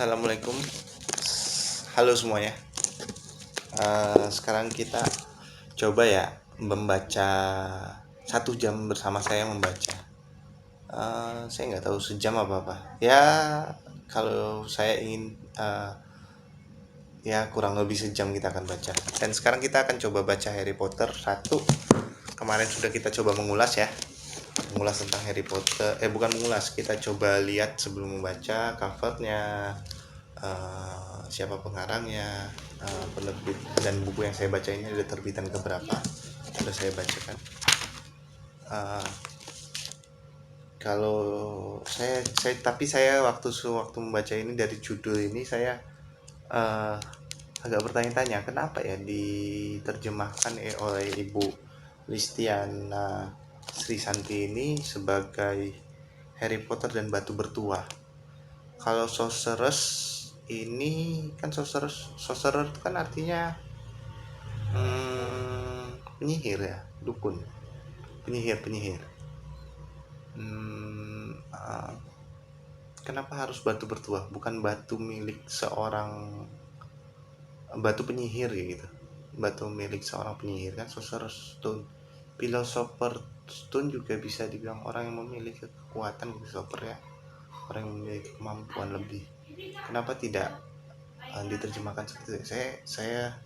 Assalamualaikum, halo semuanya. Sekarang kita coba ya membaca 1 jam bersama saya membaca. Saya nggak tahu sejam apa ya. Kalau saya ingin ya kurang lebih sejam kita akan baca. Dan sekarang kita akan coba baca Harry Potter 1. Kemarin sudah kita coba mengulas tentang Harry Potter. Bukan mengulas, kita coba lihat sebelum membaca covernya, siapa pengarangnya, penerbit, dan buku yang saya baca ini ada terbitan keberapa sudah saya bacakan. Kalau tapi saya waktu membaca ini, dari judul ini saya agak bertanya-tanya kenapa ya diterjemahkan oleh Ibu Listiana Sri Santi ini sebagai Harry Potter dan Batu Bertuah. Kalau sorceress ini kan sorcerer kan artinya penyihir ya, dukun, penyihir. Kenapa harus batu bertuah, bukan batu milik seorang, batu penyihir gitu, batu milik seorang penyihir kan, sorcerer stone. Philosopher stone juga bisa dibilang orang yang memiliki kekuatan, philosopher ya, orang yang memiliki kemampuan lebih. Kenapa tidak diterjemahkan seperti itu? Saya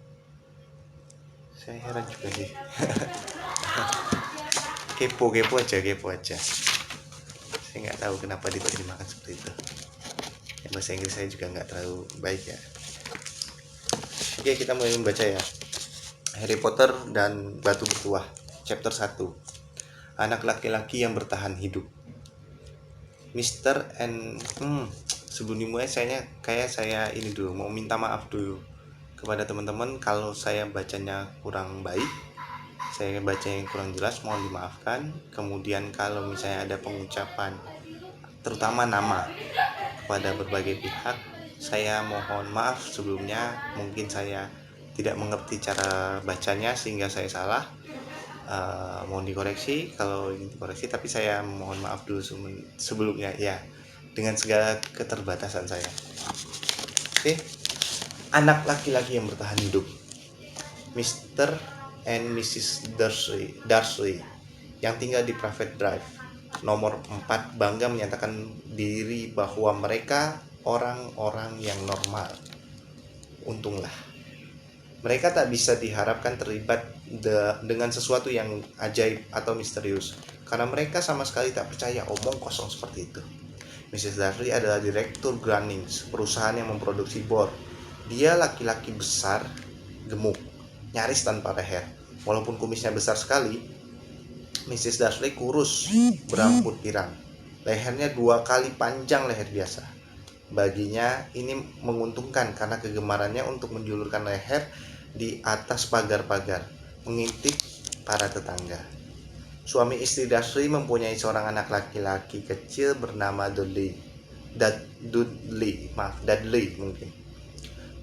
heran juga sih. kepo aja. Saya nggak tahu kenapa diterjemahkan seperti itu. Bahasa Inggris saya juga nggak terlalu baik ya. Oke, kita mulai membaca ya. Harry Potter dan Batu Bertuah, chapter 1. Anak laki-laki yang bertahan hidup. Mr. and sebelum dimulai saya ini dulu mau minta maaf dulu kepada teman-teman kalau saya bacanya kurang baik, saya bacanya kurang jelas, mohon dimaafkan. Kemudian kalau misalnya ada pengucapan terutama nama kepada berbagai pihak, saya mohon maaf sebelumnya. Mungkin saya tidak mengerti cara bacanya sehingga saya salah, mohon dikoreksi kalau ingin dikoreksi, tapi saya mohon maaf dulu sebelumnya ya, dengan segala keterbatasan saya. Oke. Anak laki-laki yang bertahan hidup. Mr. and Mrs. Dursley yang tinggal di Private Drive nomor 4 bangga menyatakan diri bahwa mereka orang-orang yang normal. Untunglah. Mereka tak bisa diharapkan terlibat dengan sesuatu yang ajaib atau misterius, karena mereka sama sekali tak percaya omong kosong seperti itu. Mrs. Dursley adalah direktur Grunnings, perusahaan yang memproduksi bor. Dia laki-laki besar, gemuk, nyaris tanpa leher. Walaupun kumisnya besar sekali, Mrs. Dursley kurus, berambut pirang. Lehernya 2 kali panjang leher biasa. Baginya ini menguntungkan karena kegemarannya untuk menjulurkan leher di atas pagar-pagar, mengintip para tetangga. Suami istri Dursley mempunyai seorang anak laki-laki kecil bernama Dudley mungkin.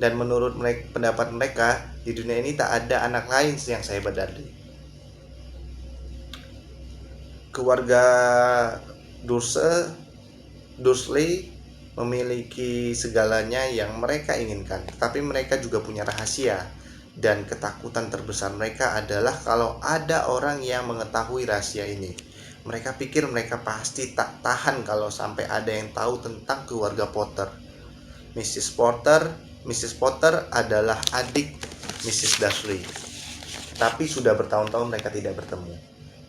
Dan menurut pendapat mereka, di dunia ini tak ada anak lain yang sehebat Dudley. Keluarga Dursley memiliki segalanya yang mereka inginkan, tapi mereka juga punya rahasia, dan ketakutan terbesar mereka adalah kalau ada orang yang mengetahui rahasia ini. Mereka pikir mereka pasti tak tahan kalau sampai ada yang tahu tentang keluarga Potter. Mrs. Potter adalah adik Mrs. Dursley, tapi sudah bertahun-tahun mereka tidak bertemu.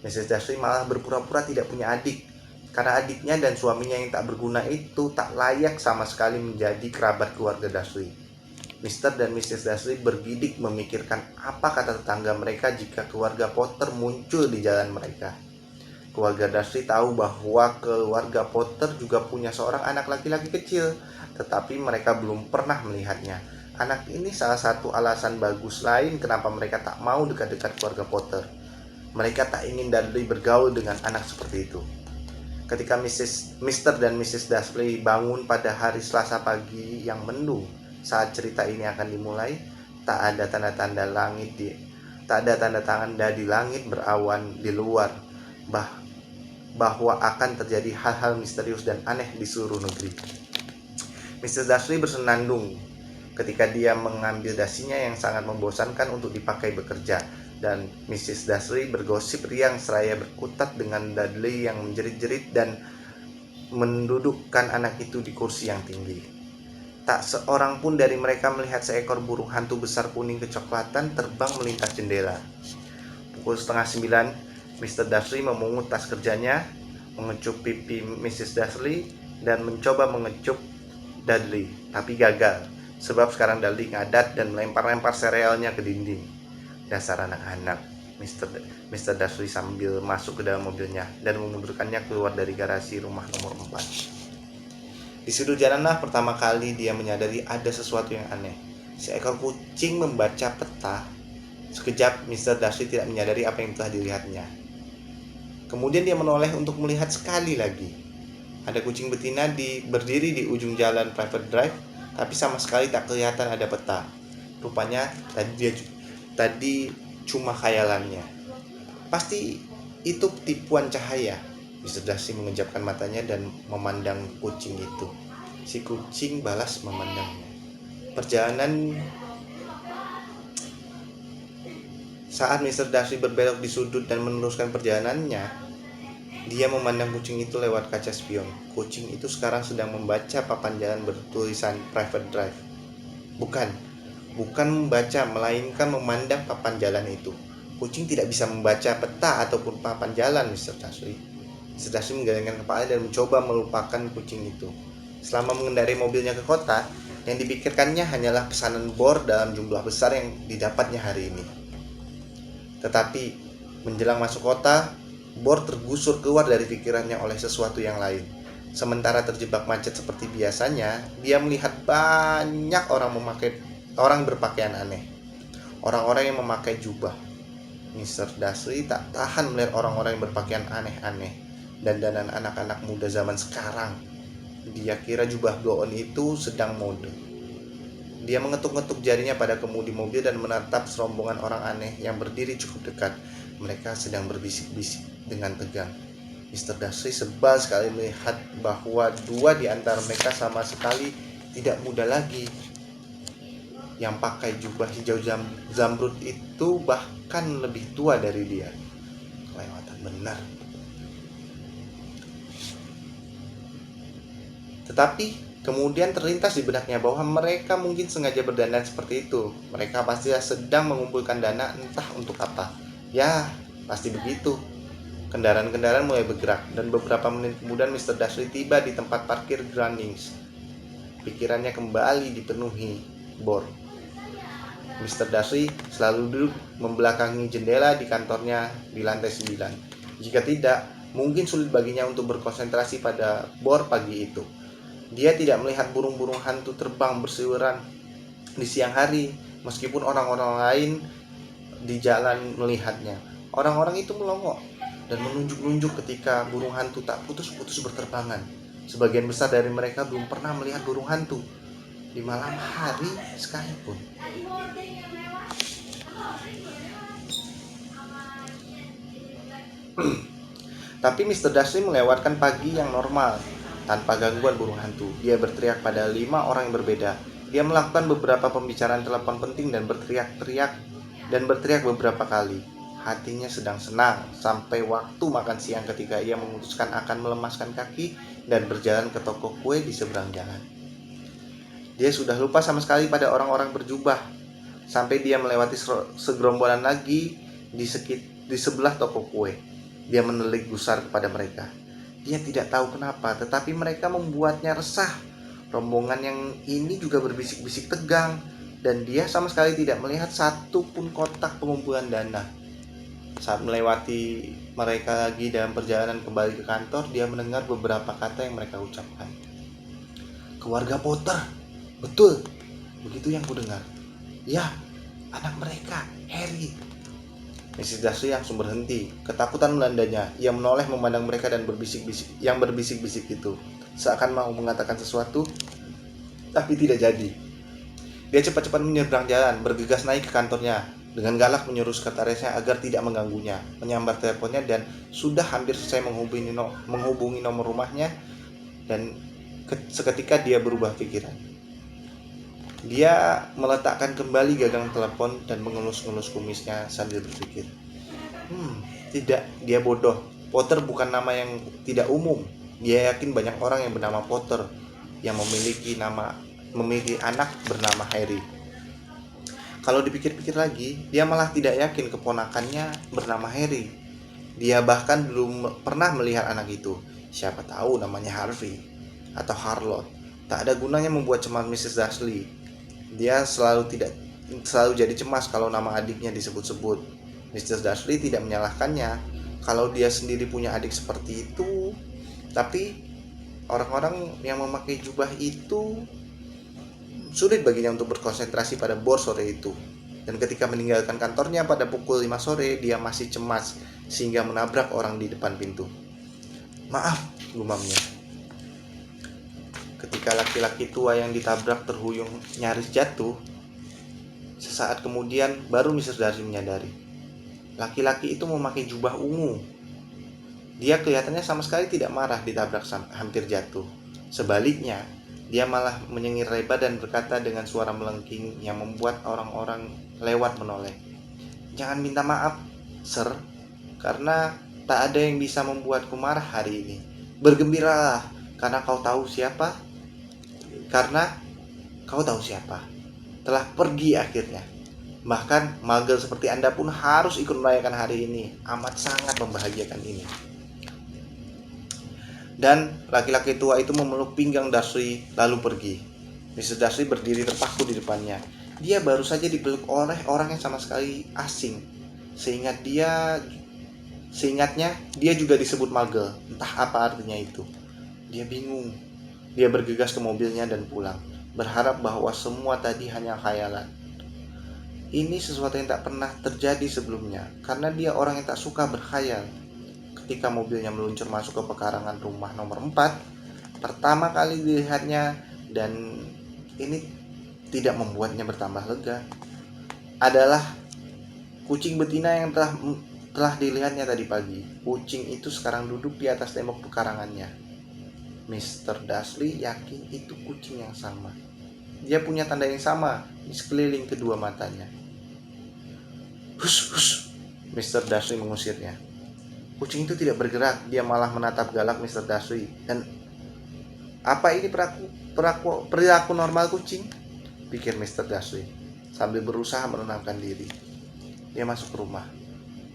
Mrs. Dursley malah berpura-pura tidak punya adik, karena adiknya dan suaminya yang tak berguna itu tak layak sama sekali menjadi kerabat keluarga Dursley. Mr. dan Mrs. Dursley bergidik memikirkan apa kata tetangga mereka jika keluarga Potter muncul di jalan mereka. Keluarga Dursley tahu bahwa keluarga Potter juga punya seorang anak laki-laki kecil, tetapi mereka belum pernah melihatnya. Anak ini salah satu alasan bagus lain kenapa mereka tak mau dekat-dekat keluarga Potter. Mereka tak ingin Dudley bergaul dengan anak seperti itu. Ketika Mr. dan Mrs. Dursley bangun pada hari Selasa pagi yang mendung saat cerita ini akan dimulai, tak ada tanda-tanda di langit berawan di luar bahwa akan terjadi hal-hal misterius dan aneh di seluruh negeri. Mr. Dasri bersenandung ketika dia mengambil dasinya yang sangat membosankan untuk dipakai bekerja, dan Mrs. Dasri bergosip riang seraya berkutat dengan Dudley yang menjerit-jerit dan mendudukkan anak itu di kursi yang tinggi. Tak seorang pun dari mereka melihat seekor burung hantu besar kuning kecoklatan terbang melintas jendela. Pukul 8:30, Mr. Dasri memungut tas kerjanya, mengecup pipi Mrs. Dasri, dan mencoba mengecup Dudley, tapi gagal, sebab sekarang Dudley ngadat dan melempar-lempar serealnya ke dinding. Dasar anak-anak, Mr. Dasri sambil masuk ke dalam mobilnya dan memundurkannya keluar dari garasi rumah nomor 4. Di sudut jalanlah pertama kali dia menyadari ada sesuatu yang aneh. Seekor kucing membaca peta. Sekejap Mr. Darcy tidak menyadari apa yang telah dilihatnya. Kemudian dia menoleh untuk melihat sekali lagi. Ada kucing betina berdiri di ujung jalan private drive, tapi sama sekali tak kelihatan ada peta. Rupanya tadi cuma khayalannya. Pasti itu tipuan cahaya. Mr. Darcy mengejapkan matanya dan memandang kucing itu. Si kucing balas memandangnya. Saat Mr. Darcy berbelok di sudut dan meneruskan perjalanannya, dia memandang kucing itu lewat kaca spion. Kucing itu sekarang sedang membaca papan jalan bertulisan private drive. Bukan membaca, melainkan memandang papan jalan itu. Kucing tidak bisa membaca peta ataupun papan jalan, Mr. Darcy. Mr. Darcy menggelengkan kepala dan mencoba melupakan kucing itu. Selama mengendarai mobilnya ke kota, yang dipikirkannya hanyalah pesanan bor dalam jumlah besar yang didapatnya hari ini. Tetapi menjelang masuk kota, bor tergusur keluar dari pikirannya oleh sesuatu yang lain. Sementara terjebak macet seperti biasanya, dia melihat banyak orang berpakaian aneh. Orang-orang yang memakai jubah. Mr. Darcy tak tahan melihat orang-orang yang berpakaian aneh-aneh, dandanan anak-anak muda zaman sekarang. Dia kira jubah blow-on itu sedang mode. Dia mengetuk-ngetuk jarinya pada kemudi mobil dan menatap serombongan orang aneh yang berdiri cukup dekat. Mereka sedang berbisik-bisik dengan tegang. Mr. Darcy sebal sekali melihat bahwa dua di antara mereka sama sekali tidak muda lagi. Yang pakai jubah hijau zamrud itu bahkan lebih tua dari dia. Kelewatan benar. Tetapi kemudian terlintas di benaknya bahwa mereka mungkin sengaja berdandan seperti itu. Mereka pasti sedang mengumpulkan dana entah untuk apa. Ya, pasti begitu. Kendaraan-kendaraan mulai bergerak, dan beberapa menit kemudian Mr. Darcy tiba di tempat parkir Groundings. Pikirannya kembali dipenuhi bor. Mr. Darcy selalu duduk membelakangi jendela di kantornya di lantai 9. Jika tidak, mungkin sulit baginya untuk berkonsentrasi pada bor pagi itu. Dia tidak melihat burung-burung hantu terbang berseliweran di siang hari, meskipun orang-orang lain di jalan melihatnya. Orang-orang itu melongo dan menunjuk-nunjuk ketika burung hantu tak putus-putus berterbangan. Sebagian besar dari mereka belum pernah melihat burung hantu di malam hari sekalipun. Tapi Mr. Darcy melewatkan pagi yang normal tanpa gangguan burung hantu. Dia berteriak pada 5 orang yang berbeda. Dia melakukan beberapa pembicaraan telepon penting dan berteriak beberapa kali. Hatinya sedang senang sampai waktu makan siang ketika ia memutuskan akan melemaskan kaki dan berjalan ke toko kue di seberang jalan. Dia sudah lupa sama sekali pada orang-orang berjubah sampai dia melewati segerombolan lagi di sebelah toko kue. Dia menelik gusar kepada mereka. Dia tidak tahu kenapa, tetapi mereka membuatnya resah. Rombongan yang ini juga berbisik-bisik tegang, dan dia sama sekali tidak melihat satu pun kotak pengumpulan dana. Saat melewati mereka lagi dalam perjalanan kembali ke kantor, dia mendengar beberapa kata yang mereka ucapkan. Keluarga Potter, betul, begitu yang kudengar. Ya, anak mereka, Harry. Mrs. Darcy langsung berhenti. Ketakutan melandanya. Ia menoleh memandang mereka dan berbisik-bisik itu, seakan mau mengatakan sesuatu, tapi tidak jadi. Dia cepat-cepat menyeberang jalan, bergegas naik ke kantornya. Dengan galak menyuruh sekretarisnya agar tidak mengganggunya, menyambar teleponnya dan sudah hampir selesai menghubungi nomor rumahnya, dan seketika dia berubah pikiran. Dia meletakkan kembali gagang telepon dan mengelus-ngelus kumisnya sambil berpikir, tidak, dia bodoh. Potter bukan nama yang tidak umum. Dia yakin banyak orang yang bernama Potter yang memiliki anak bernama Harry. Kalau dipikir-pikir lagi, dia malah tidak yakin keponakannya bernama Harry. Dia bahkan belum pernah melihat anak itu. Siapa tahu namanya Harvey atau Harlow. Tak ada gunanya membuat cemas Mrs. Dursley. Dia selalu jadi cemas kalau nama adiknya disebut-sebut. Mrs. Dursley tidak menyalahkannya kalau dia sendiri punya adik seperti itu. Tapi orang-orang yang memakai jubah itu sulit baginya untuk berkonsentrasi pada bor sore itu. Dan ketika meninggalkan kantornya pada pukul 5 sore, dia masih cemas sehingga menabrak orang di depan pintu. "Maaf," gumamnya. Ketika laki-laki tua yang ditabrak terhuyung nyaris jatuh, sesaat kemudian baru Mrs. Darcy menyadari. Laki-laki itu memakai jubah ungu. Dia kelihatannya sama sekali tidak marah ditabrak hampir jatuh. Sebaliknya, dia malah menyengir lebar dan berkata dengan suara melengking yang membuat orang-orang lewat menoleh. "Jangan minta maaf, Sir, karena tak ada yang bisa membuatku marah hari ini. Bergembiralah, karena kau tahu siapa? Telah pergi akhirnya. Bahkan magel seperti Anda pun harus ikut merayakan hari ini. Amat sangat membahagiakan ini." Dan laki-laki tua itu memeluk pinggang Darcy lalu pergi. Mrs. Darcy berdiri terpaku di depannya. Dia baru saja dipeluk oleh orang yang sama sekali asing. Seingatnya dia juga disebut magel. Entah apa artinya itu. Dia bingung. Dia bergegas ke mobilnya dan pulang, berharap bahwa semua tadi hanya khayalan. Ini sesuatu yang tak pernah terjadi sebelumnya, karena dia orang yang tak suka berkhayal. Ketika mobilnya meluncur masuk ke pekarangan rumah nomor 4, pertama kali dilihatnya, dan ini tidak membuatnya bertambah lega, adalah kucing betina yang telah dilihatnya tadi pagi. Kucing itu sekarang duduk di atas tembok pekarangannya. Mr. Dursley yakin itu kucing yang sama. Dia punya tanda yang sama di sekeliling kedua matanya. "Hush, hush," Mr. Dursley mengusirnya. Kucing itu tidak bergerak, dia malah menatap galak Mr. Dursley. Dan apa ini perilaku normal kucing? Pikir Mr. Dursley sambil berusaha menenangkan diri. Dia masuk ke rumah.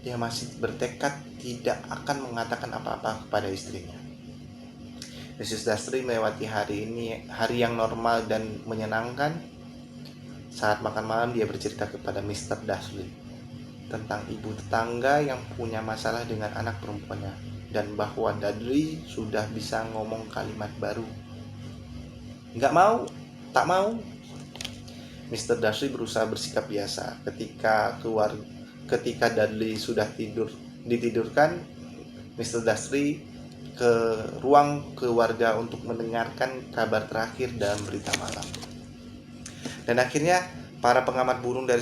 Dia masih bertekad tidak akan mengatakan apa-apa kepada istrinya. Mrs. Dursley melewati hari yang normal dan menyenangkan. Saat makan malam dia bercerita kepada Mr. Dursley tentang ibu tetangga yang punya masalah dengan anak perempuannya dan bahwa Dudley sudah bisa ngomong kalimat baru. "Nggak mau, tak mau." Mr. Dursley berusaha bersikap biasa. Ketika Dudley sudah ditidurkan, Mr. Dursley ke ruang keluarga untuk mendengarkan kabar terakhir dalam berita malam. Dan akhirnya para pengamat burung dari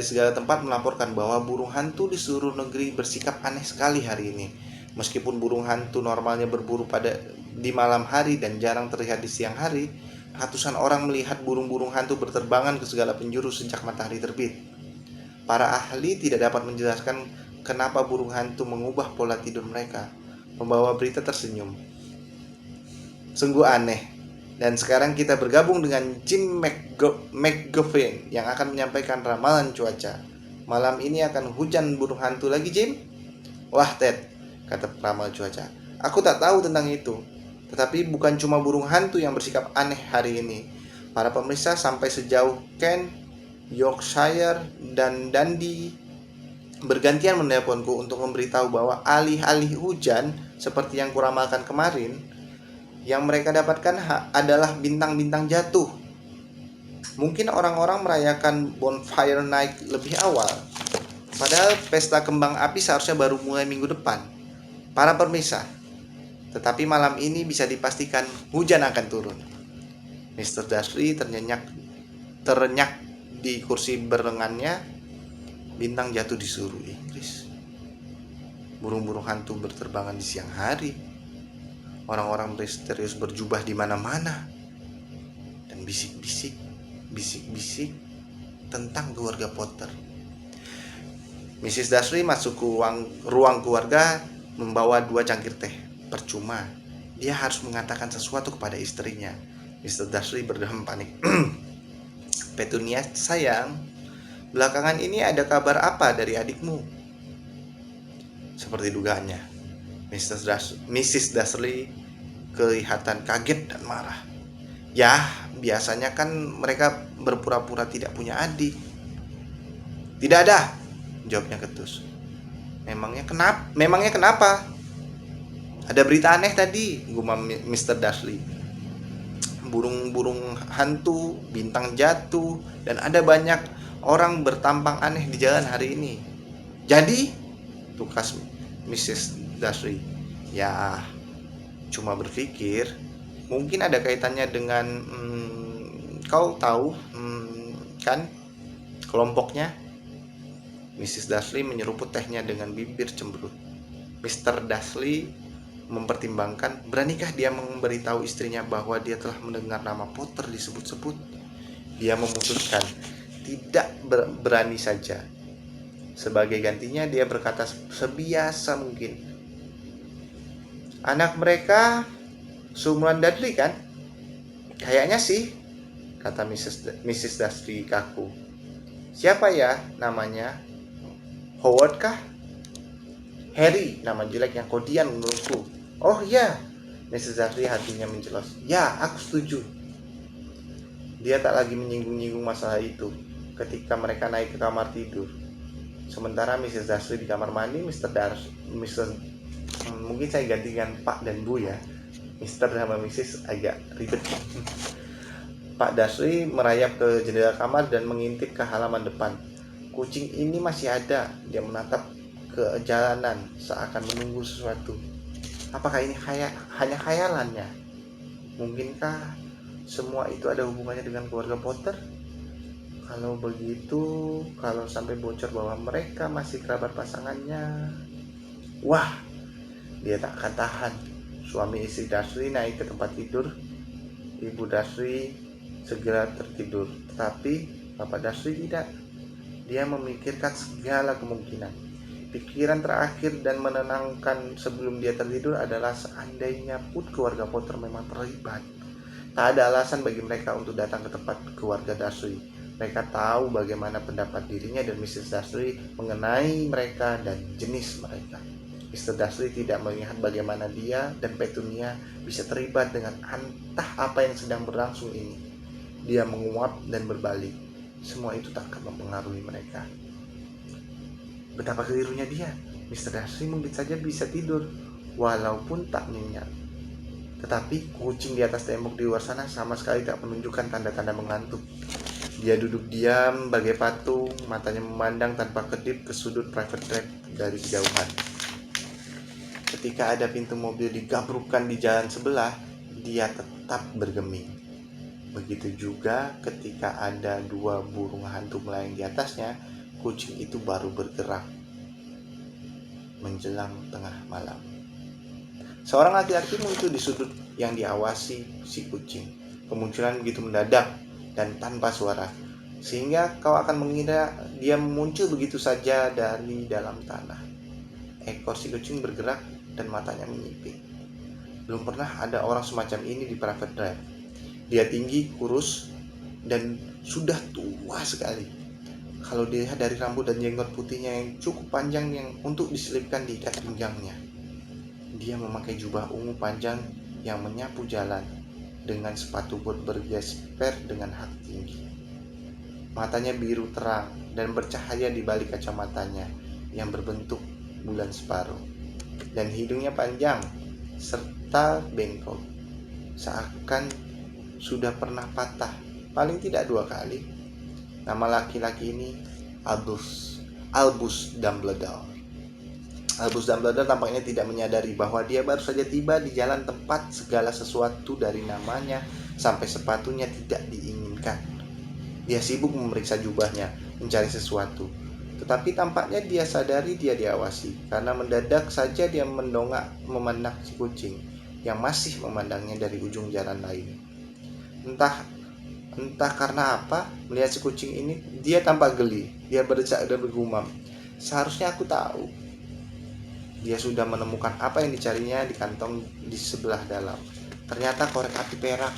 segala tempat melaporkan bahwa burung hantu di seluruh negeri bersikap aneh sekali hari ini. Meskipun burung hantu normalnya berburu di malam hari dan jarang terlihat di siang hari, ratusan orang melihat burung-burung hantu berterbangan ke segala penjuru sejak matahari terbit. Para ahli tidak dapat menjelaskan kenapa burung hantu mengubah pola tidur mereka. Pembawa berita tersenyum. "Sungguh aneh." Dan sekarang kita bergabung dengan Jim McGuffin yang akan menyampaikan ramalan cuaca. "Malam ini akan hujan burung hantu lagi, Jim?" "Wah, Ted," kata peramal cuaca, "aku tak tahu tentang itu. Tetapi bukan cuma burung hantu yang bersikap aneh hari ini. Para pemeriksa sampai sejauh Kent, Yorkshire, dan Dundee bergantian menelponku untuk memberitahu bahwa alih-alih hujan seperti yang kuramalkan kemarin, yang mereka dapatkan adalah bintang-bintang jatuh. Mungkin orang-orang merayakan bonfire night lebih awal, padahal pesta kembang api seharusnya baru mulai minggu depan. Para pemirsa, tetapi malam ini bisa dipastikan hujan akan turun." Mr. Dursley terenyak di kursi berlengannya. Bintang jatuh di seluruh Inggris. Burung-burung hantu berterbangan di siang hari. Orang-orang misterius berjubah di mana-mana dan bisik-bisik tentang keluarga Potter. Mrs. Dursley masuk ke ruang keluarga membawa 2 cangkir teh. Percuma, dia harus mengatakan sesuatu kepada istrinya. Mr. Dursley berdeham panik. Petunia, sayang, belakangan ini ada kabar apa dari adikmu? Seperti dugaannya, Mrs. Dursley kelihatan kaget dan marah. Ya, biasanya kan mereka berpura-pura tidak punya adik. Tidak ada, jawabnya ketus. Memangnya kenapa? Ada berita aneh tadi, gumam Mr. Dursley. Burung-burung hantu, bintang jatuh, dan ada banyak orang bertampang aneh di jalan hari ini. Jadi, tukas Mrs. Dursley. Ya, cuma berpikir mungkin ada kaitannya dengan kau tahu kan kelompoknya. Mrs. Dursley menyeruput tehnya dengan bibir cemberut. Mr. Dursley mempertimbangkan, beranikah dia memberitahu istrinya bahwa dia telah mendengar nama Potter disebut-sebut. Dia memutuskan tidak berani saja. Sebagai gantinya dia berkata sebiasa mungkin, anak mereka seumuran Dudley kan? Kayaknya sih, kata Mrs. Dursley kaku. Siapa ya namanya? Howard kah? Harry, nama jelek yang kodian menurutku. Oh ya, Mrs. Dursley hatinya mencelos. Ya, aku setuju. Dia tak lagi menyinggung-nyinggung masalah itu ketika mereka naik ke kamar tidur. Sementara Mrs. Dursley di kamar mandi, mungkin saya gantikan Pak dan Bu ya. Mr. sama Mrs. agak ribet. Pak Dursley merayap ke jendela kamar dan mengintip ke halaman depan. Kucing ini masih ada. Dia menatap ke jalanan seakan menunggu sesuatu. Apakah ini hanya khayalannya? Mungkinkah semua itu ada hubungannya dengan keluarga Potter? Kalau begitu, kalau sampai bocor bahwa mereka masih kerabat pasangannya, wah, dia tak akan tahan. Suami istri Dursley naik ke tempat tidur. Ibu Dursley segera tertidur, tetapi Bapak Dursley tidak. Dia memikirkan segala kemungkinan. Pikiran terakhir dan menenangkan sebelum dia tertidur adalah seandainya pun keluarga Potter memang terlibat. Tak ada alasan bagi mereka untuk datang ke tempat keluarga Dursley. Mereka tahu bagaimana pendapat dirinya dan Mrs. Dursley mengenai mereka dan jenis mereka. Mr. Dursley tidak melihat bagaimana dia dan Petunia bisa terlibat dengan entah apa yang sedang berlangsung ini. Dia menguap dan berbalik. Semua itu tak akan mempengaruhi mereka. Betapa kelirunya dia. Mr. Dursley mungkin saja bisa tidur walaupun tak nyenyak. Tetapi kucing di atas tembok di luar sana sama sekali tak menunjukkan tanda-tanda mengantuk. Dia duduk diam bagai patung, matanya memandang tanpa kedip ke sudut private drive dari kejauhan. Ketika ada pintu mobil digabrukkan di jalan sebelah, dia tetap bergeming. Begitu juga ketika ada 2 burung hantu melayang di atasnya, kucing itu baru bergerak menjelang tengah malam. Seorang laki-laki muncul di sudut yang diawasi si kucing. Kemunculan begitu mendadak dan tanpa suara, sehingga kau akan mengira dia muncul begitu saja dari dalam tanah. Ekor si kucing bergerak dan matanya menyipit. Belum pernah ada orang semacam ini di private drive. Dia tinggi, kurus, dan sudah tua sekali. Kalau dilihat dari rambut dan jenggot putihnya yang cukup panjang yang untuk diselipkan di ikat pinggangnya. Dia memakai jubah ungu panjang yang menyapu jalan dengan sepatu bot bergesper dengan hak tinggi. Matanya biru terang dan bercahaya di balik kacamatanya yang berbentuk bulan separuh. Dan hidungnya panjang serta bengkok, seakan sudah pernah patah paling tidak 2 kali. Nama laki-laki ini Albus Dumbledore. Albus Dumbledore tampaknya tidak menyadari bahwa dia baru saja tiba di jalan tempat segala sesuatu dari namanya sampai sepatunya tidak diinginkan. Dia sibuk memeriksa jubahnya, mencari sesuatu. Tetapi tampaknya dia sadari dia diawasi, karena mendadak saja dia mendongak memandang si kucing. yang masih memandangnya dari ujung jalan lain. Entah karena apa, melihat si kucing ini, dia tampak geli. Dia berdesak dan bergumam. Seharusnya aku tahu. Dia sudah menemukan apa yang dicarinya di kantong di sebelah dalam. Ternyata korek api perak.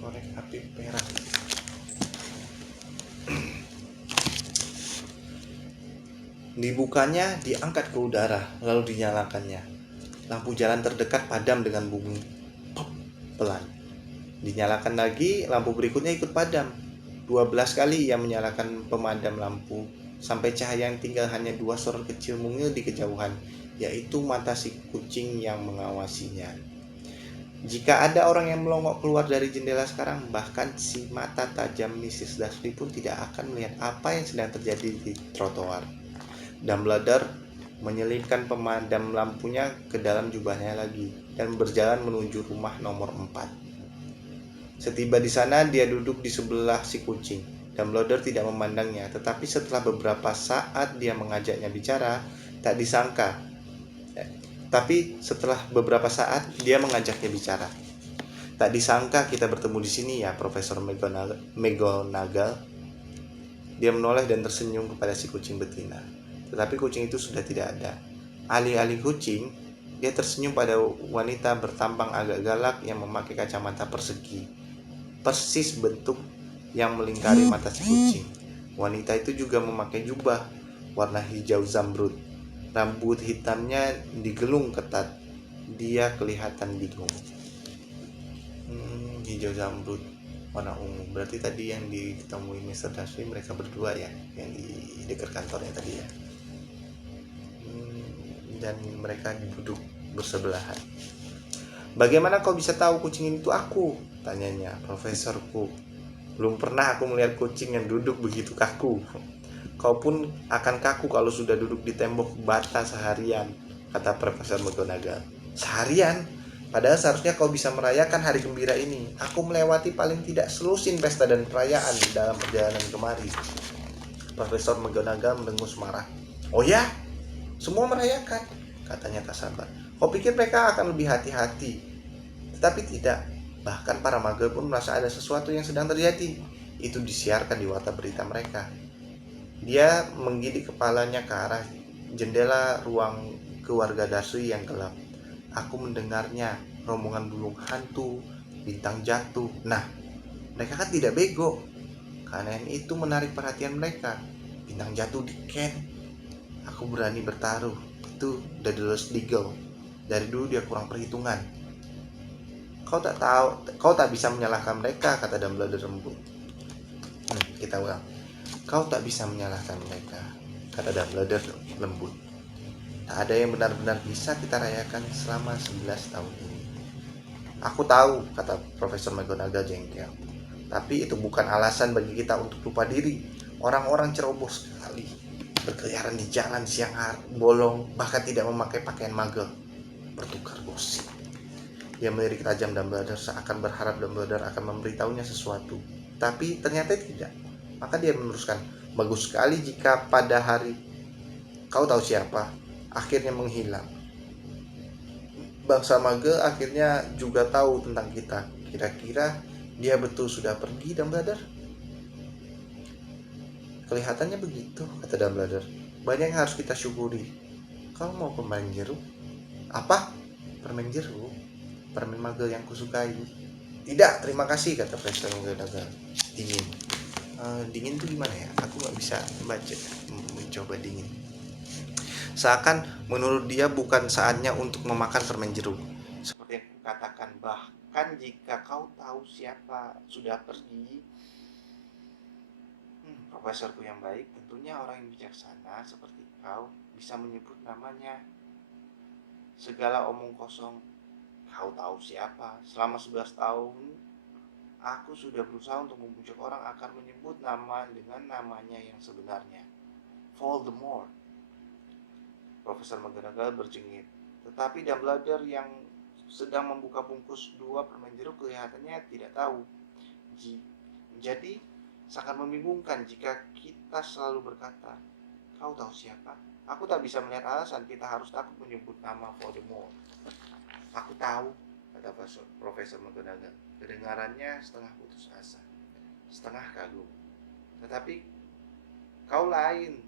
Korek api perak. Dibukanya, diangkat ke udara, lalu dinyalakannya. Lampu jalan terdekat padam dengan bunyi pop pelan. Dinyalakan lagi, lampu berikutnya ikut padam. 12 kali ia menyalakan pemadam lampu, sampai cahaya yang tinggal hanya 2 sorot kecil mungil di kejauhan, yaitu mata si kucing yang mengawasinya. Jika ada orang yang melongok keluar dari jendela sekarang, bahkan si mata tajam Mrs. Dursley pun tidak akan melihat apa yang sedang terjadi di trotoar. Dumbledore menyelipkan pemadam lampunya ke dalam jubahnya lagi dan berjalan menuju rumah nomor 4. Setiba di sana, dia duduk di sebelah si kucing. Dumbledore tidak memandangnya, tetapi setelah beberapa saat dia mengajaknya bicara, Tak disangka kita bertemu di sini ya, Profesor McGonagall. Dia menoleh dan tersenyum kepada si kucing betina. Tetapi kucing itu sudah tidak ada. Alih-alih kucing, dia tersenyum pada wanita bertampang agak galak yang memakai kacamata persegi, persis bentuk yang melingkari mata si kucing. Wanita itu juga memakai jubah warna hijau zamrud. Rambut hitamnya digelung ketat. Dia kelihatan bingung. Hijau zamrud, warna ungu. Berarti tadi yang ditemui Mr. Dursley mereka berdua ya, yang di dekat kantornya tadi ya. Dan mereka duduk bersebelahan. Bagaimana kau bisa tahu kucing itu aku? Tanyanya. Profesorku. Belum pernah aku melihat kucing yang duduk begitu kaku. Kau pun akan kaku kalau sudah duduk di tembok bata seharian, kata Profesor McGonagall. Seharian? Padahal seharusnya kau bisa merayakan hari gembira ini. Aku melewati paling tidak selusin pesta dan perayaan dalam perjalanan kemari. Profesor McGonagall mendengus marah. Oh ya? Semua merayakan, katanya tak sabar. Kau pikir mereka akan lebih hati-hati? Tetapi tidak. Bahkan para mage pun merasa ada sesuatu yang sedang terjadi. Itu disiarkan di warta berita mereka. Dia menggidik kepalanya ke arah jendela ruang keluarga Dursley yang gelap. Aku mendengarnya, rombongan bulung hantu, bintang jatuh. Nah, mereka kan tidak bego. Keanehan itu menarik perhatian mereka. Bintang jatuh di Kent. Aku berani bertaruh, itu Daedalus Diggle. Dari dulu dia kurang perhitungan. Kau tak bisa menyalahkan mereka, kata Dumbledore lembut. Kita ulang. Kau tak bisa menyalahkan mereka, kata Dumbledore lembut. Tak ada yang benar-benar bisa kita rayakan selama 11 tahun ini. Aku tahu, kata Profesor McGonagall jengkel. Tapi itu bukan alasan bagi kita untuk lupa diri. Orang-orang ceroboh sekali, berkeliaran di jalan siang hari bolong, bahkan tidak memakai pakaian mage, bertukar gosip. Dia melirik tajam Dumbledore seakan berharap Dumbledore akan memberitahunya sesuatu. Tapi ternyata tidak. Maka dia meneruskan, bagus sekali jika pada hari kau tahu siapa akhirnya menghilang. Bangsa mage akhirnya juga tahu tentang kita. Kira-kira dia betul sudah pergi, Dumbledore? Kelihatannya begitu, kata Dumbledore. Banyak yang harus kita syukuri. Kau mau permen jeruk? Apa? Permen jeruk? Permen mage yang kusukai. Tidak, terima kasih, kata Profesor McGonagall. Dingin. Dingin itu gimana ya? Aku nggak bisa baca. Mencoba dingin. Seakan menurut dia bukan saatnya untuk memakan permen jeruk. Seperti yang kukatakan, bahkan jika kau tahu siapa sudah pergi, profesorku yang baik, tentunya orang yang bijaksana seperti kau bisa menyebut namanya. Segala omong kosong. Kau tahu siapa? Selama 11 tahun, aku sudah berusaha untuk membujuk orang akan menyebut nama dengan namanya yang sebenarnya. Voldemort. Profesor McGonagall berjengit. Tetapi Dumbledore yang sedang membuka bungkus 2 permen jeruk kelihatannya tidak tahu. Jadi, sangat membingungkan jika kita selalu berkata, kau tahu siapa? Aku tak bisa melihat alasan kita harus takut menyebut nama Voldemort. Aku tahu, kata Profesor McGonagall. Kedengarannya setengah putus asa, setengah kagum. Tetapi kau lain.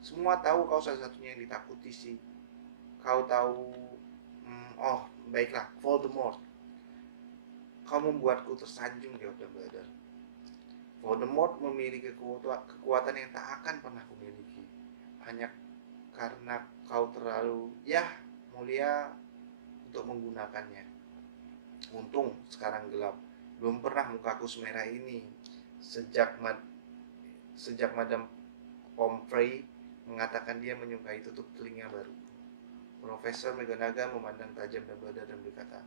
Semua tahu kau salah satunya yang ditakuti sih. Kau tahu, oh baiklah, Voldemort. Kau membuatku tersanjung, jawab Dumbledore. Voldemort memiliki kekuatan yang tak akan pernah kumiliki. Hanya karena kau terlalu, mulia untuk menggunakannya. Untung sekarang gelap. Belum pernah mukaku semerah ini sejak Madame Pomfrey mengatakan dia menyukai tutup telinga baru. Profesor McGonagall memandang tajam Dumbledore dan berkata,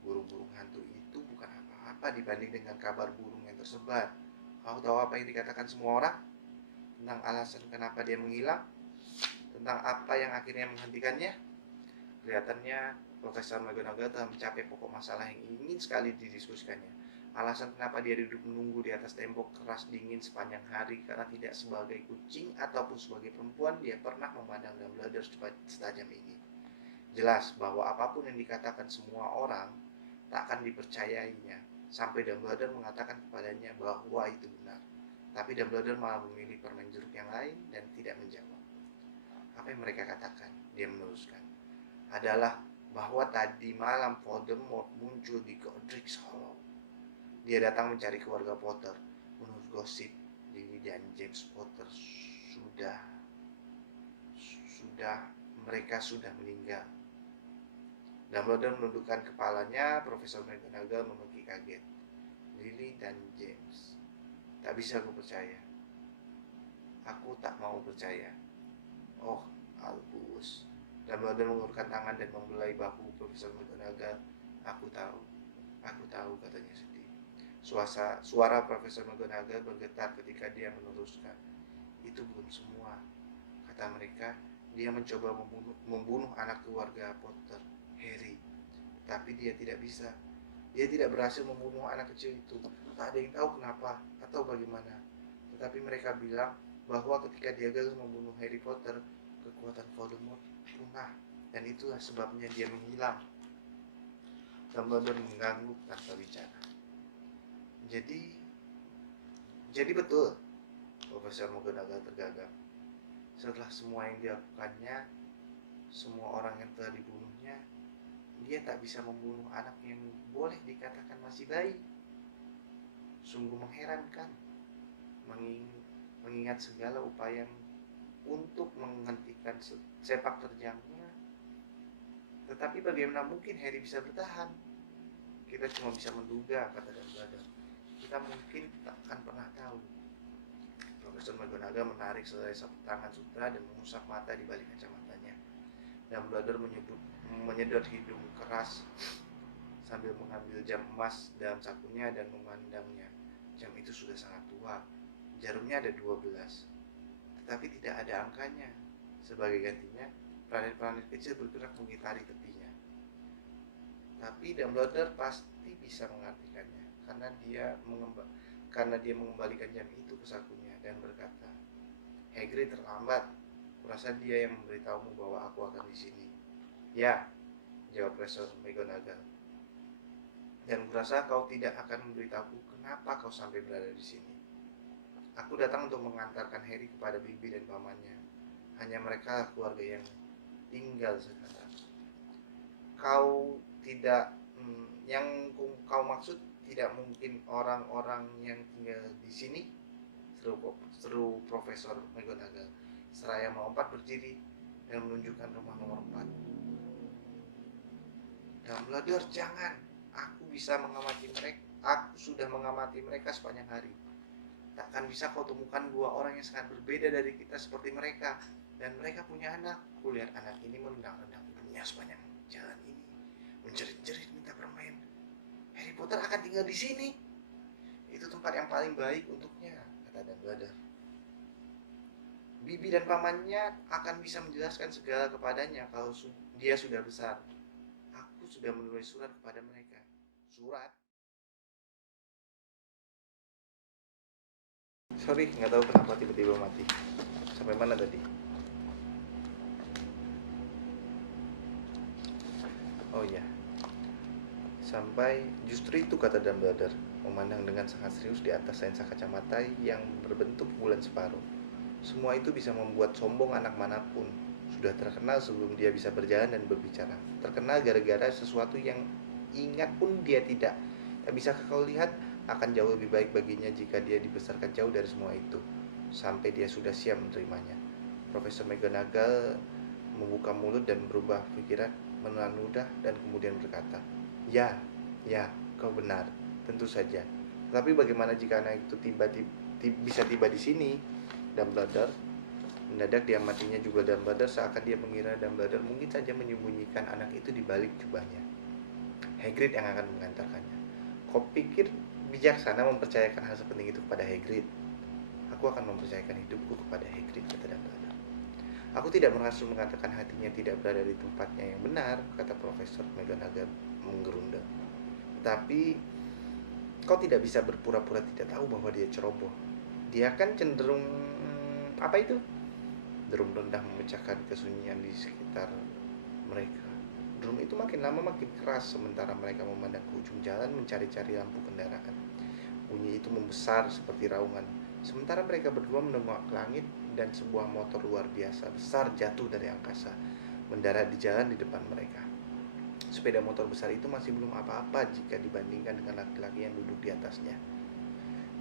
burung-burung hantu itu bukan apa-apa dibanding dengan kabar burung yang tersebar. Kau tahu apa yang dikatakan semua orang? Tentang alasan kenapa dia menghilang? Tentang apa yang akhirnya menghentikannya? Kelihatannya Profesor McGonagall telah mencapai pokok masalah yang ingin sekali didiskusikannya. Alasan kenapa dia duduk menunggu di atas tembok keras dingin sepanjang hari, karena tidak sebagai kucing ataupun sebagai perempuan dia pernah memandang Dumbledore setajam ini. Jelas bahwa apapun yang dikatakan semua orang tak akan dipercayainya, sampai Dumbledore mengatakan kepadanya bahwa itu benar. Tapi Dumbledore malah memilih permen jeruk yang lain dan tidak menjawab. Apa yang mereka katakan? Dia meneruskan. Adalah bahwa tadi malam Voldemort muncul di Godric's Hollow. Dia datang mencari keluarga Potter. Menurut gosip, Lily dan James Potter mereka sudah meninggal. Dumbledore menundukkan kepalanya. Profesor McGonagall memekik kaget. Lily dan James. Tak bisa aku percaya. Aku tak mau percaya. Oh, Albus. Dumbledore mengulurkan tangan dan membelai bahu Profesor McGonagall. Aku tahu, katanya sedih. Suara Profesor McGonagall bergetar ketika dia meneruskan. Itu belum semua. Kata mereka, dia mencoba membunuh anak keluarga Potter, Harry. Tapi dia tidak bisa. Dia tidak berhasil membunuh anak kecil itu. Tak ada yang tahu kenapa atau bagaimana. Tetapi mereka bilang bahwa ketika dia gagal membunuh Harry Potter, kekuatan Voldemort punah, dan itulah sebabnya dia menghilang. Dumbledore mengangguk tanpa bicara. Jadi betul, Profesor McGonagall tergagap. Setelah semua yang dilakukannya, semua orang yang telah dibunuhnya, dia tak bisa membunuh anak yang boleh dikatakan masih bayi. Sungguh mengherankan, mengingat segala upaya untuk menghentikan sepak terjangnya. Tetapi bagaimana mungkin Harry bisa bertahan? Kita cuma bisa menduga, kata Dumbledore. Kita mungkin tak akan pernah tahu. Profesor McGonagall menarik selai tangan sutra dan mengusap mata di balik kacamatanya. Dumbledore menyedot hidung keras sambil mengambil jam emas dalam sakunya dan memandangnya. Jam itu sudah sangat tua. Jarumnya ada 12. Tetapi tidak ada angkanya. Sebagai gantinya, planet-planet kecil bergerak mengitari tepinya. Tapi Dumbledore pasti bisa mengartikannya, karena dia mengembalikan jam itu ke sakunya dan berkata, Hagrid terlambat. Kurasa dia yang memberitahumu bahwa aku akan di sini. Ya, jawab Profesor McGonagall. Dan kurasa kau tidak akan memberitahuku kenapa kau sampai berada di sini. Aku datang untuk mengantarkan Harry kepada bibi dan pamannya. Hanya mereka keluarga yang tinggal sekarang. Yang kau maksud tidak mungkin orang-orang yang tinggal di sini? Seru Profesor McGonagall. Seraya melompat berdiri dan menunjukkan rumah nomor 4. Dumbledore, jangan. Aku sudah mengamati mereka sepanjang hari. Takkan bisa kau temukan 2 orang yang sangat berbeda dari kita seperti mereka. Dan mereka punya anak. Kulihat anak ini merendang-rendang ibunya sepanjang jalan ini, menjerit-jerit minta permen. Harry Potter akan tinggal di sini. Itu tempat yang paling baik untuknya, kata Dumbledore. Bibi dan pamannya akan bisa menjelaskan segala kepadanya kalau dia sudah besar. Aku sudah menulis surat kepada mereka. Surat? Sorry, nggak tahu kenapa tiba-tiba mati. Sampai mana tadi? Oh iya, Sampai justru itu, kata Dumbledore, memandang dengan sangat serius di atas lensa kacamata yang berbentuk bulan separuh. Semua itu bisa membuat sombong anak manapun. Sudah terkenal sebelum dia bisa berjalan dan berbicara. Terkenal gara-gara sesuatu yang ingat pun dia tidak. Tak bisakah kau lihat, akan jauh lebih baik baginya jika dia dibesarkan jauh dari semua itu, sampai dia sudah siap menerimanya. Profesor McGonagall membuka mulut dan berubah pikiran, menelan ludah dan kemudian berkata, Ya, kau benar, tentu saja. Tapi bagaimana jika anak itu bisa tiba di sini? Dumbledore. Mendadak diamatinya juga Dumbledore, seakan dia mengira Dumbledore mungkin saja menyembunyikan anak itu di balik jubahnya. Hagrid yang akan mengantarkannya. Kau pikir bijaksana mempercayakan hal sepenting itu kepada Hagrid? Aku akan mempercayakan hidupku kepada Hagrid, kata Dumbledore. Aku tidak bermaksud mengatakan hatinya tidak berada di tempatnya yang benar, kata Profesor McGonagall menggerunda. Tapi kau tidak bisa berpura-pura tidak tahu bahwa dia ceroboh. Dia kan cenderung apa itu? Derum rendah memecahkan kesunyian di sekitar mereka. Derum itu makin lama makin keras sementara mereka memandang ke ujung jalan mencari-cari lampu kendaraan. Bunyi itu membesar seperti raungan. Sementara mereka berdua menengok ke langit dan sebuah motor luar biasa besar jatuh dari angkasa, mendarat di jalan di depan mereka. Sepeda motor besar itu masih belum apa-apa jika dibandingkan dengan laki-laki yang duduk di atasnya.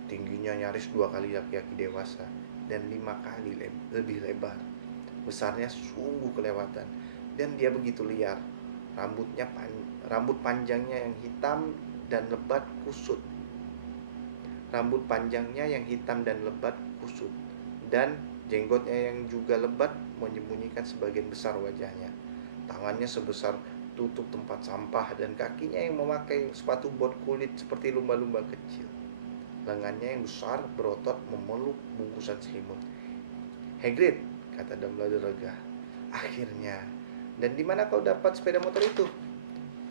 Tingginya nyaris 2 kali laki-laki dewasa dan 5 kali lebih lebar. Besarnya sungguh kelewatan, dan dia begitu liar. Rambut panjangnya yang hitam dan lebat kusut. Dan jenggotnya yang juga lebat menyembunyikan sebagian besar wajahnya. Tangannya sebesar tutup tempat sampah dan kakinya yang memakai sepatu bot kulit seperti lumba-lumba kecil. Lengannya yang besar berotot memeluk bungkusan selimut. Hagrid, kata Dumbledore lega. Akhirnya. Dan di mana kau dapat sepeda motor itu?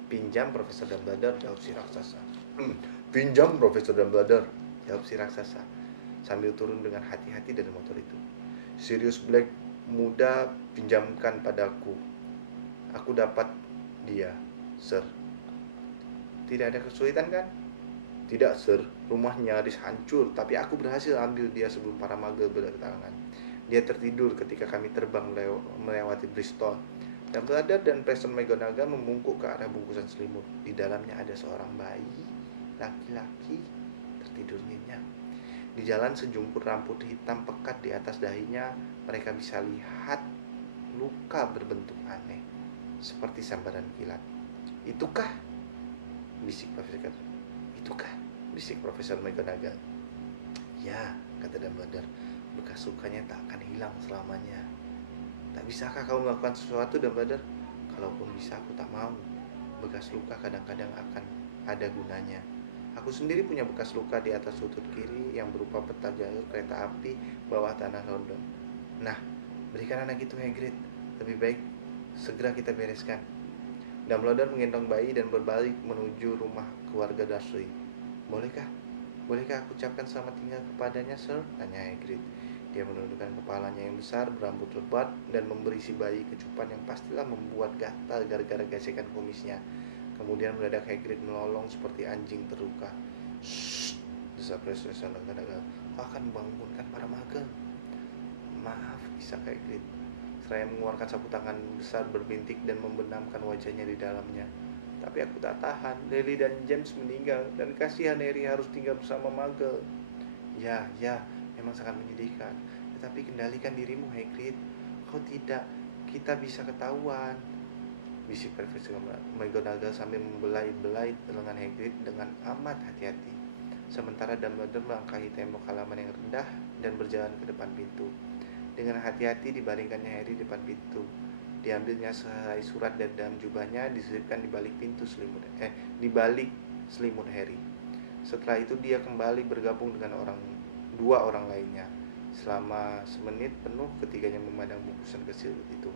Pinjam, Profesor Dumbledore, jawab si raksasa. Pinjam, Profesor Dumbledore, jawab si raksasa, sambil turun dengan hati-hati dari motor itu. Sirius Black muda pinjamkan padaku. Aku dapat dia, Sir. Tidak ada kesulitan kan? Tidak, Sir. Rumahnya nyaris hancur, tapi aku berhasil ambil dia sebelum para muggle berdatangan. Dia tertidur ketika kami terbang melewati Bristol. Dumbledore dan Profesor McGonagall membungkuk ke arah bungkusan selimut. Di dalamnya ada seorang bayi laki-laki tertidur nyenyak. Di jalan sejumput rambut hitam pekat di atas dahinya, mereka bisa lihat luka berbentuk aneh, seperti sambaran kilat. Itukah? Bisik Profesor McGonagall. Ya, kata Dumbledore, bekas lukanya tak akan hilang selamanya. Tak bisakah kau melakukan sesuatu, Dumbledore? Kalaupun bisa, aku tak mau. Bekas luka kadang-kadang akan ada gunanya. Aku sendiri punya bekas luka di atas lutut kiri yang berupa peta jalur kereta api bawah tanah London. Nah, berikan anak itu Hagrid. Lebih baik segera kita bereskan. Dumbledore menggendong bayi dan berbalik menuju rumah keluarga Dursley. Bolehkah aku ucapkan selamat tinggal kepadanya, Sir? Tanya Hagrid. Dia menundukkan kepalanya yang besar, berambut lebat, dan memberi si bayi kecupan yang pastilah membuat gatal gara-gara gesekan kumisnya. Kemudian mendadak Hagrid melolong seperti anjing terluka. Shh, desa Profesor McGonagall. Kau akan membangunkan para muggle. Maaf, bisa Hagrid. Seraya mengeluarkan sapu tangan besar berbintik dan membenamkan wajahnya di dalamnya. Tapi aku tak tahan. Lily dan James meninggal, dan kasihan Harry harus tinggal bersama muggle. Ya, memang sangat menyedihkan. Tetapi kendalikan dirimu, Hagrid. Kau tidak, kita bisa ketahuan, bisik Profesor McGonagall sambil membelai-belai lengan Hagrid dengan amat hati-hati. Sementara Dumbledore melangkahi tembok halaman yang rendah dan berjalan ke depan pintu. Dengan hati-hati dibaringkannya Harry di depan pintu. Diambilnya sehelai surat dan dalam jubahnya diselipkan di balik selimut Harry. Setelah itu dia kembali bergabung dengan dua orang lainnya. Selama semenit penuh ketiganya memandang bungkusan kecil itu.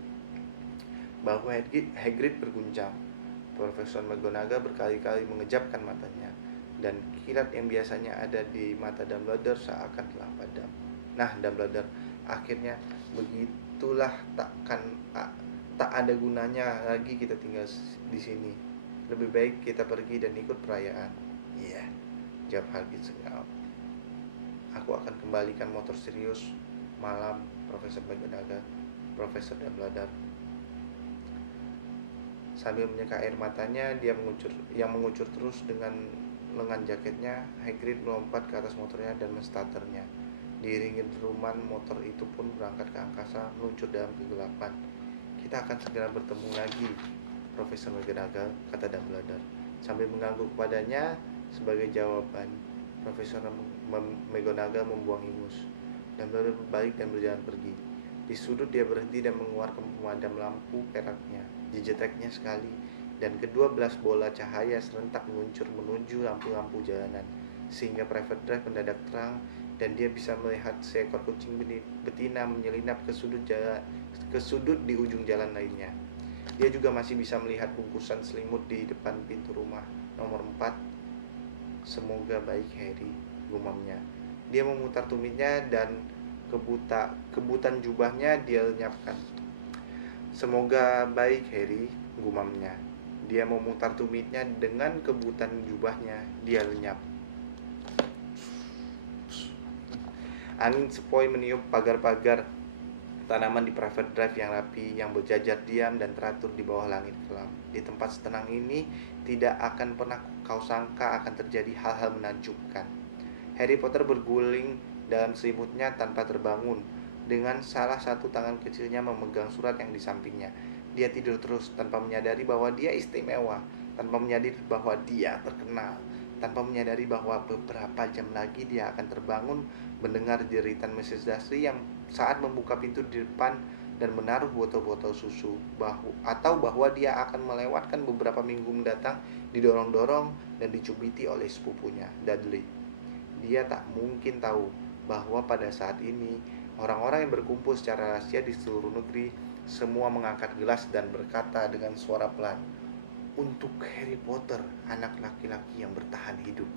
Bahu Hagrid berguncang. Profesor McGonagall berkali-kali mengejapkan matanya, dan kilat yang biasanya ada di mata Dumbledore seakan telah padam. Nah, Dumbledore, akhirnya begitulah tak ada gunanya lagi kita tinggal di sini. Lebih baik kita pergi dan ikut perayaan. Iya, jawab Hagrid senyap. Aku akan kembalikan motor Sirius malam, Profesor McGonagall, Profesor Dumbledore. Sambil menyeka air matanya yang mengucur terus dengan lengan jaketnya, Hagrid melompat ke atas motornya dan menstarternya. Diiringi deruman, motor itu pun berangkat ke angkasa, meluncur dalam kegelapan. Kita akan segera bertemu lagi, Profesor McGonagall, kata Dumbledore. Sambil mengangguk kepadanya sebagai jawaban, Profesor McGonagall membuang ingus. Dumbledore berbalik dan berjalan pergi. Di sudut dia berhenti dan mengeluarkan pemadam lampu peraknya. Dijeteknya sekali, dan kedua belas bola cahaya serentak meluncur menuju lampu-lampu jalanan, sehingga Private Drive mendadak terang dan dia bisa melihat seekor kucing betina menyelinap ke sudut di ujung jalan lainnya. Dia juga masih bisa melihat bungkusan selimut di depan pintu rumah nomor 4. Semoga baik, Harry, gumamnya. Dia memutar tumitnya dan kebutan jubahnya dia lenyapkan. Semoga baik, Harry, gumamnya. Dia memutar tumitnya dengan kebutan jubahnya dia lenyap. Angin sepoi meniup pagar-pagar tanaman di Private Drive yang rapi, yang berjajar diam dan teratur di bawah langit kelam. Di tempat setenang ini, tidak akan pernah kau sangka akan terjadi hal-hal menakjubkan. Harry Potter berguling dalam selimutnya tanpa terbangun, dengan salah satu tangan kecilnya memegang surat yang di sampingnya. Dia tidur terus, tanpa menyadari bahwa dia istimewa, tanpa menyadari bahwa dia terkenal, tanpa menyadari bahwa beberapa jam lagi dia akan terbangun mendengar jeritan Mrs. Dursley yang saat membuka pintu di depan dan menaruh botol-botol susu, atau bahwa dia akan melewatkan beberapa minggu mendatang didorong-dorong dan dicubiti oleh sepupunya, Dudley. Dia tak mungkin tahu bahwa pada saat ini orang-orang yang berkumpul secara rahasia di seluruh negeri semua mengangkat gelas dan berkata dengan suara pelan, "Untuk Harry Potter, anak laki-laki yang bertahan hidup."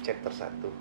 Chapter 1.